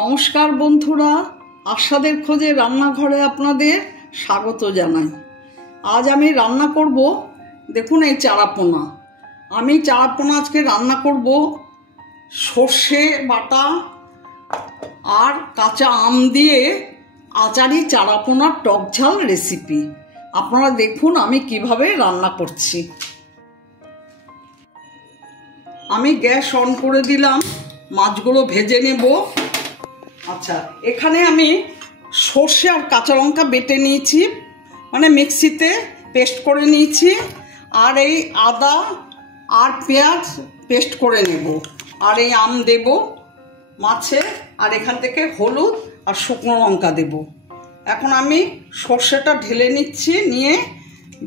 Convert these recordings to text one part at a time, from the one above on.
নমস্কার বন্ধুরা, আশাদের খোঁজে রান্নাঘরে আপনাদের স্বাগত জানাই। আজ আমি রান্না করব, দেখুন এই চারাপোনা। আমি চারাপোনা আজকে রান্না করব সর্ষে বাটা আর কাঁচা আম দিয়ে আচারি চারাপোনার টক ঝাল রেসিপি। আপনারা দেখুন আমি কিভাবে রান্না করছি। আমি গ্যাস অন করে দিলাম, মাছগুলো ভেজে নেব। আচ্ছা, এখানে আমি সর্ষে আর কাঁচা লঙ্কা বেটে নিয়েছি, মানে মিক্সিতে পেস্ট করে নিয়েছি। আর এই আদা আর পেঁয়াজ পেস্ট করে নেব। আর এই আম দেব মাছে, আর এখান থেকে হলুদ আর শুকনো লঙ্কা দেব। এখন আমি সর্ষেটা ঢেলে নিচ্ছি, নিয়ে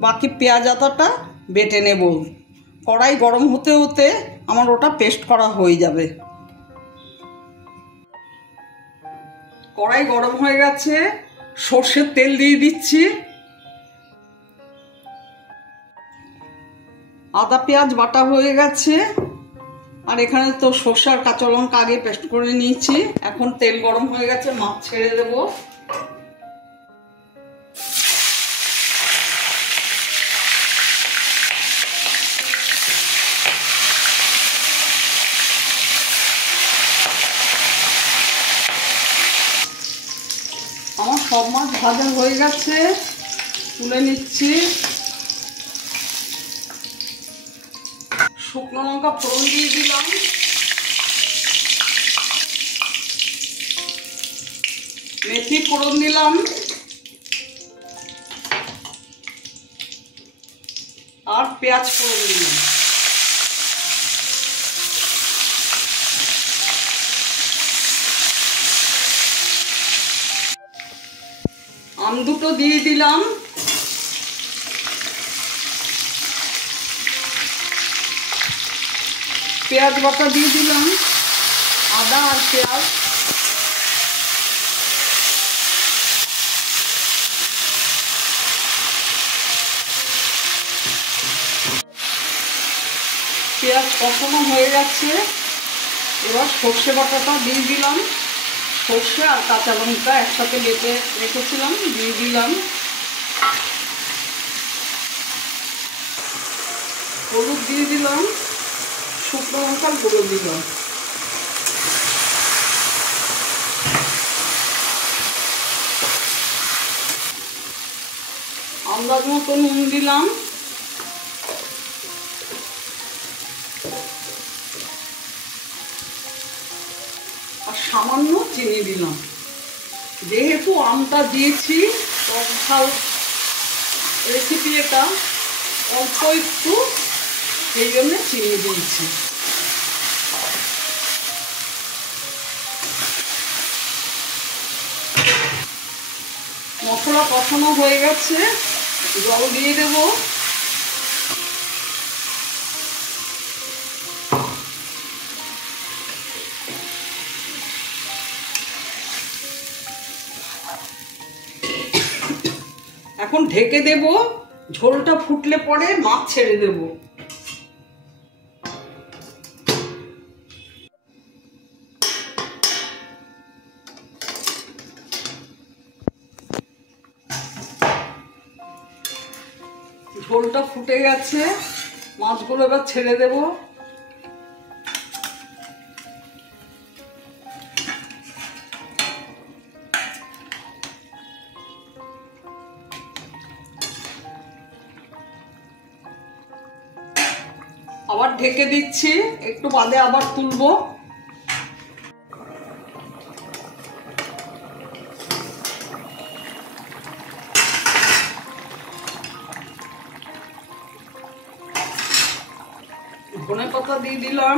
বাকি পেঁয়াজ আদাটা বেটে নেব। কড়াই গরম হতে হতে আমার ওটা পেস্ট করা হয়ে যাবে। কড়াই গরম হয়ে গেছে, সর্ষের তেল দিয়ে দিচ্ছি। আদা পেঁয়াজ বাটা হয়ে গেছে, আর এখানে তো সর্ষে আর কাঁচা লঙ্কা আগে পেস্ট করে নিয়েছি। এখন তেল গরম হয়ে গেছে, মাছ ছেড়ে দেব। আমার সব মাছ ভাজা হয়ে গেছে, তুলে নিচ্ছি। শুকনো লঙ্কা ফোড়ন দিয়ে দিলাম। মেথি ফোড়ন দিলাম, আর পেঁয়াজ ফোড়ন দিলাম। আম দুটো দিয়ে দিলাম। পেঁয়াজ বাটা দিয়ে দিলাম, আদা আর পেঁয়াজ। পেঁয়াজ কষানো হয়ে গেছে, এবার সর্ষে বাটাটা দিয়ে দিলাম। সর্ষে আর কাঁচা লঙ্কা একসাথে বেটে রেখেছিলাম, দিয়ে দিলাম। হলুদ দিয়ে দিলাম, শুকনো লঙ্কার গুঁড়ো দিলাম। আন্দাজ মতো নুন দিলাম। আর সামান্য চিনি দিলাম। যেহেতু আমটা দিয়েছি, টক ঝাল রেসিপি এটা, অল্প একটু সেই জন্য চিনি দিয়েছি। মশলা কষানো হয়ে গেছে, জল দিয়ে দেব। এখন ঢেকে দেব, ঝোলটা ফুটলে পরে মাছ ছেড়ে দেব। ঝোলটা ফুটে গেছে, মাছগুলো এবার ছেড়ে দেব। আবার ঢেকে দিচ্ছি, একটু বাদে আবার তুলবো। ধনে পাতা দিয়ে দিলাম।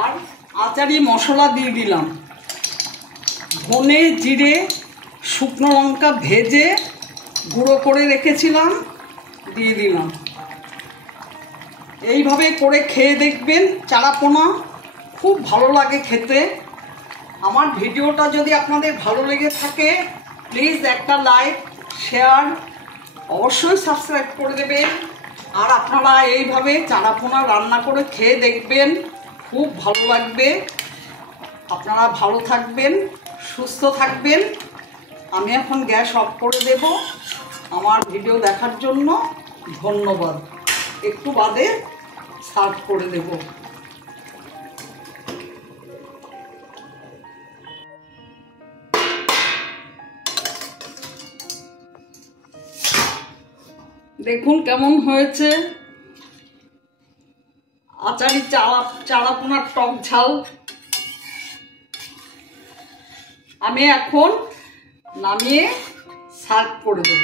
আর আচারি মশলা দিয়ে দিলাম। ধনে জিরে শুকনো লঙ্কা ভেজে গুঁড়ো করে রেখেছিলাম, দিয়ে দিলাম। এইভাবে করে খেয়ে দেখবেন, চারাপোনা খুব ভালো লাগে খেতে। আমার ভিডিওটা যদি আপনাদের ভালো লেগে থাকে প্লিজ একটা লাইক শেয়ার অবশ্যই সাবস্ক্রাইব করে দেবেন। আর আপনারা এইভাবে চারাপোনা রান্না করে খেয়ে দেখবেন, খুব ভালো লাগবে। আপনারা ভালো থাকবেন, সুস্থ থাকবেন। আমি এখন গ্যাস অফ করে দেব। আমার ভিডিও দেখার জন্য ধন্যবাদ। একটু বাদে সার্ভ করে দেব। দেখুন কেমন হয়েছে আচারি চারাপোনার টক ঝাল। আমি এখন নামিয়ে সার্ভ করে দেব।